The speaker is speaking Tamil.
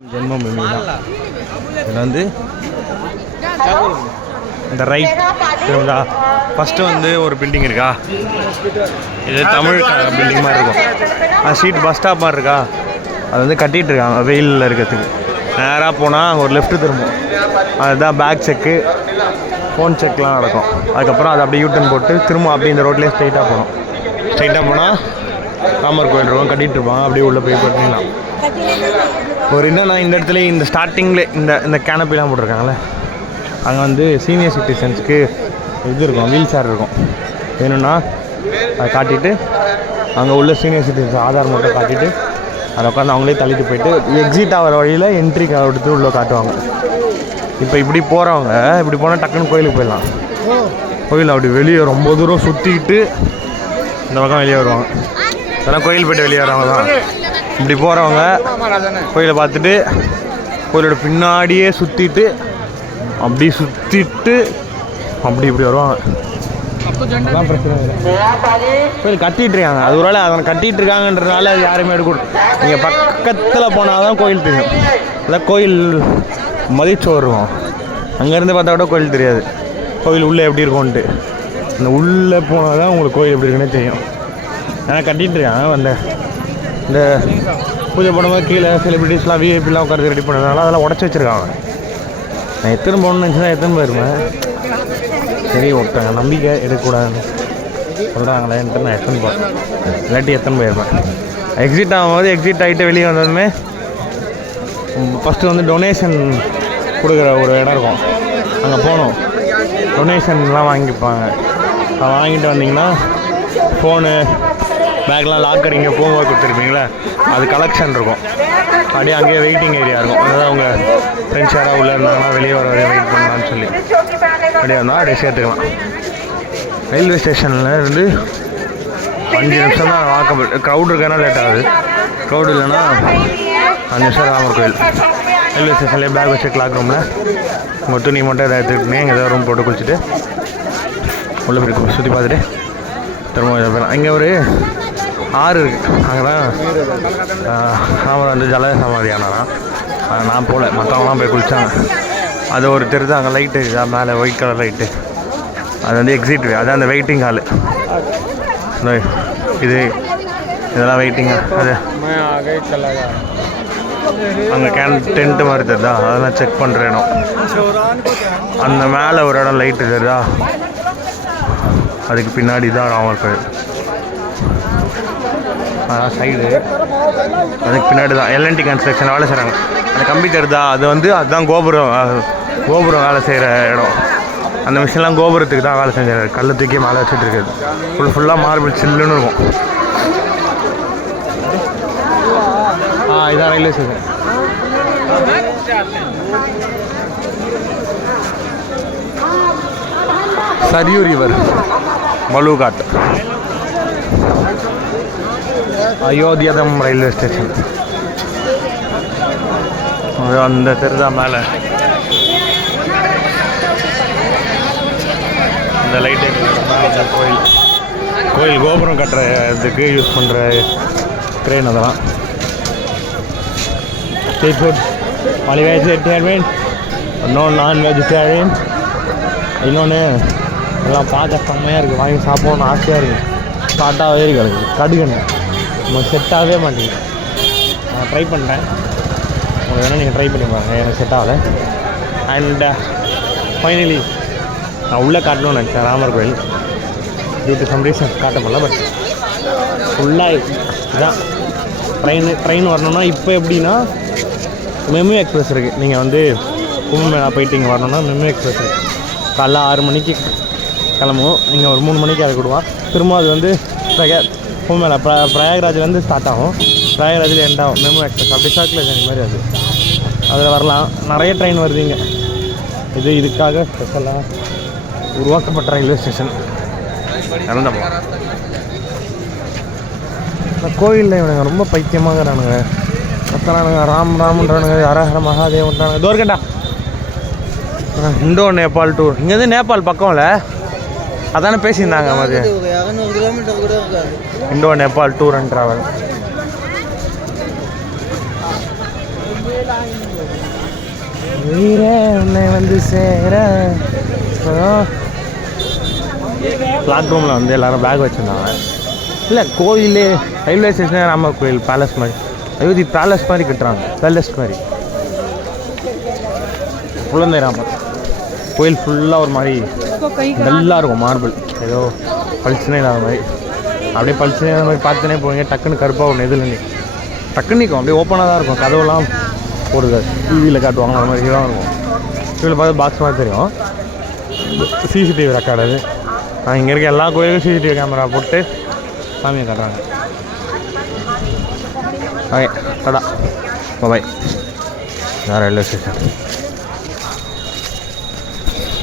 ஜென்மபூமி தான். இதில் வந்து இந்த ரைட் தெரியுங்களா, ஃபஸ்ட்டு வந்து ஒரு பில்டிங் இருக்கா, இது தமிழ் பில்டிங் மாதிரி இருக்கும். அது ஸ்ட்ரீட் பஸ் ஸ்டாப் மாதிரி இருக்கா, அது வந்து கட்டிகிட்டு இருக்காங்க வெயிலில் இருக்கிறதுக்கு. நேராக போனால் அங்கே ஒரு லெஃப்ட்டு திரும்பும், அதுதான் பேக் செக்கு ஃபோன் செக்லாம் நடக்கும். அதுக்கப்புறம் அது அப்படியே யூட்டன் போட்டு திரும்ப அப்படியே இந்த ரோட்லேயே ஸ்ட்ரைட்டாக போகணும். ஸ்ட்ரைட்டாக போனால் ராமர் கோயில் இருக்கும், கட்டிகிட்டு இருப்பாங்க, அப்படியே உள்ளே போய் பண்ணிடலாம். ஒரு என்னன்னா இந்த இடத்துல இந்த ஸ்டார்டிங்கில் இந்த கேனப்பிலாம் போட்டிருக்காங்களே, அங்கே வந்து சீனியர் சிட்டிசன்ஸுக்கு இது இருக்கும், வீல் சேர் இருக்கும். வேணும்னா அதை காட்டிட்டு அங்கே உள்ள சீனியர் சிட்டிசன்ஸ் ஆதார் மட்டும் காட்டிட்டு அதை உட்காந்து அவங்களே தள்ளிட்டு போயிட்டு எக்ஸிட் ஆகிற வழியில் என்ட்ரி எடுத்து உள்ளே காட்டுவாங்க. இப்போ இப்படி போகிறவங்க இப்படி போனால் டக்குன்னு கோயிலுக்கு போயிடலாம். கோயில் அப்படி வெளியே ரொம்ப தூரம் சுற்றிக்கிட்டு இந்த பக்கம் வெளியே வருவாங்க. அதெல்லாம் கோயில் போய்ட்டு வெளியே வரவங்க தான். இப்படி போகிறவங்க கோயிலை பார்த்துட்டு கோயிலோட பின்னாடியே சுற்றிட்டு அப்படி இப்படி வருவாங்க. அதான் பிரச்சனை இல்லை. கோயில் கட்டிகிட்டு இருக்காங்க, அது ஒரு வேளை அதை கட்டிகிட்டு இருக்காங்கன்றதுனால அது யாருமே எடுக்கணும். நீங்கள் பக்கத்தில் போனால் தான் கோயில் தெரியும். அதான் கோயில் மதிச்சோறு இருக்கும், அங்கேருந்து பார்த்தா கூட கோயில் தெரியாது. கோயில் உள்ளே எப்படி இருக்கும்ன்ட்டு அந்த உள்ளே போனால் தான் உங்களுக்கு கோயில் எப்படி இருக்குன்னே தெரியும். ஏன்னா கட்டிகிட்டு இருக்காங்க. இந்த பூஜை பண்ணும்போது கீழே செலிபிரிட்டிஸ்லாம் விஐபிலாம் உட்காந்து ரெடி பண்ணுறதுனால அதெல்லாம் உடச்சி வச்சுருக்காங்க. நான் எத்தனை போகணுன்னு நினச்சினா எத்தனை போயிருப்பேன். சரி ஒருத்தங்க நம்பிக்கை எடுக்கக்கூடாதுன்னு சொல்கிறாங்களேன்ட்டு நான் எத்தனை போகிறேன், இல்லாட்டி எத்தனை போயிருப்பேன். எக்ஸிட் ஆகும்போது எக்ஸிட் ஆகிட்டு வெளியே வந்ததுமே ஃபஸ்ட்டு வந்து டொனேஷன் கொடுக்குற ஒரு இடம் இருக்கும், அங்கே போகணும். டொனேஷன்லாம் வாங்கிப்பாங்க. அதை வாங்கிட்டு வந்தீங்கன்னா ஃபோனு பேக்லாம் லாக்கர் இங்கே போகும்போது கொடுத்துருப்பீங்களே, அது கலெக்ஷன் இருக்கும். அப்படியே அங்கேயே வெயிட்டிங் ஏரியா இருக்கும். அதாவது அவங்க ஃப்ரெண்ட்ஸ் யாராவது உள்ளே இருந்தாங்கன்னா வெளியே வர வரையும் வெயிட் பண்ணலான்னு சொல்லி அப்படியே வந்தால் அப்படியே சேர்த்துக்கலாம். ரயில்வே ஸ்டேஷனில் இருந்து 5 நிமிஷம் தான் வாக்கபிள். க்ரௌட் இருக்கனா லேட் ஆகுது, க்ரௌட் இல்லைன்னா 5 நிமிஷம் ராமர் கோயில். ரயில்வே ஸ்டேஷன்லேயே பேக் வச்சு கிளாக் ரூமில் உங்கள் துணி மட்டும் எதாவது எடுத்துக்கிட்டு இங்கே ஏதாவது ரூம் போட்டு குளிச்சுட்டு உள்ளே போய் சுற்றி பார்த்துட்டு திரும்ப போயிடலாம். இங்கே ஒரு ஆறு இருக்குது, அங்கே தான் ராமர் வந்து ஜல சமாதி ஆனாராம். நான் போகல, மற்றவங்களாம் போய் குளித்தாங்க. அது ஒரு தெரு தான், அங்கே லைட்டு இருக்குது மேலே ஒயிட் கலர் லைட்டு, அது வந்து எக்ஸிட். அதான் அந்த வெயிட்டிங் ஹாலு. இதெல்லாம் வெயிட்டிங். அது அங்கே டென்ட்டு மாதிரி தெரியுதா, அதெல்லாம் செக் பண்ணுற இடம். அந்த மேலே ஒரு இடம் லைட்டு தெரியுதா, அதுக்கு பின்னாடி தான் ராமர் கோயில். அதான் சைடு, அதுக்கு பின்னாடி தான் எல்என்டி கன்ஸ்ட்ரக்ஷன் வேலை செய்கிறாங்க. அந்த கம்பி தெரியுதா, அது வந்து அதுதான் கோபுரம் வேலை செய்கிற இடம். அந்த மிஷின்லாம் கோபுரத்துக்கு தான் வேலை செஞ்சார். கல் தூக்கி மேலே வச்சுட்டு இருக்குது. ஃபுல்லாக மார்பிள் சில்லுன்னு இருக்கும். இதான் ரயில்வே ஸ்டேஷன். சரியு ரிவர், மலுகாட், அயோத்தியாதம் ரயில்வே ஸ்டேஷன். அந்த தெருதா மேலே இந்த லைட்டு கோயில் கோபுரம் கட்டுறதுக்கு யூஸ் பண்ணுற ட்ரெயின். அதெல்லாம் street food, only vegetarian, no non vegetarian. இன்னொன்று எல்லாம் பார்க்க செம்மையாக இருக்குது, வாங்கி சாப்பிடணும்னு ஆசையாக இருக்குது. ஸ்டார்ட்டாகவே இருக்குது கடுகுன்னு நம்ம செட் ஆகவே மாட்டேங்குது. நான் ட்ரை பண்ணுறேன், உங்களுக்கு வேணால் நீங்கள் ட்ரை பண்ணி பாருங்கள், எனக்கு செட் ஆகலை. அண்ட் ஃபைனலி நான் உள்ளே காட்டணும்னு நினச்சேன் ராமர் கோயில். டியூ டு சம் ரீசன் காட்ட முடியல. பட் ஃபுல்லாக இதுதான் ட்ரெயின் வரணுன்னா இப்போ எப்படின்னா மெமு எக்ஸ்பிரஸ் இருக்குது. நீங்கள் வந்து கும்பமேளா போயிட்டு இங்கே வரணுன்னா மெமு எக்ஸ்பிரஸ் இருக்குது. காலைல 6 மணிக்கு கிளம்புவோம், இங்கே ஒரு 3 மணிக்கு அதை விடுவான். திரும்ப அது வந்து கும்பமேளா பிரயாக்ராஜ்லேருந்து ஸ்டார்ட் ஆகும், பிரயாக்ராஜில் எண்ட் ஆகும். மெமு எக்ஸ்பிரஸ் அப்படி சர்க்குலேஷன் மாதிரி அது, அதில் வரலாம். நிறைய ட்ரெயின் வருதுங்க. இதுக்காக ஸ்பெஷலாக உருவாக்கப்பட்ட ரயில்வே ஸ்டேஷன். இறந்தப்போ இந்த கோயிலில் இவனுங்க ரொம்ப பைத்தியமாகறானுங்க, கத்தனானுங்க, ராம்ன்றானுங்க, ஹரஹர மகாதேவன்றானுங்க. தோர்கண்டா இந்தோ நேபாள் டூர். இங்கேருந்து நேபாள் பக்கம்ல அதானே பேசியிருந்தாங்க. அது இந்தோ நேபாள் டூர் அண்ட் ட்ராவல். உன்னை வந்து சேர. பிளாட் ரூமில் வந்து எல்லோரும் பேக் வச்சுருந்தாங்க. இல்லை கோயிலே ரயில்வே ஸ்டேஷனே ராமர் கோயில் பேலஸ் மாதிரி, அயோத்தி பேலஸ் மாதிரி கட்டுறாங்க. பேலஸ் மாதிரி குழந்தை ராமர் கோயில் ஃபுல்லாக ஒரு மாதிரி நல்லா இருக்கும். மார்பிள் ஏதோ பளிச்சுனே இல்லாத மாதிரி, அப்படியே பளிச்சுனே இல்லாத மாதிரி பார்த்துனே போவீங்க. டக்குன்னு கருப்பாக ஒன்று எதில் டக்குன்னு நிற்கும். அப்படியே ஓப்பனாக தான் இருக்கும். கதவுலாம் போடுது, டிவியில் காட்டுவாங்க அந்த மாதிரி தான் இருக்கும். டிவியில் பார்த்து பாக்ஸ் மாதிரி தெரியும். சிசிடிவி ரெக்கார்டு அது. இங்கே இருக்க எல்லா கோயிலுக்கும் சிசிடிவி கேமரா போட்டு சாமியை காட்டுறாங்க. ஓகே, டடா, பாய். Railway station.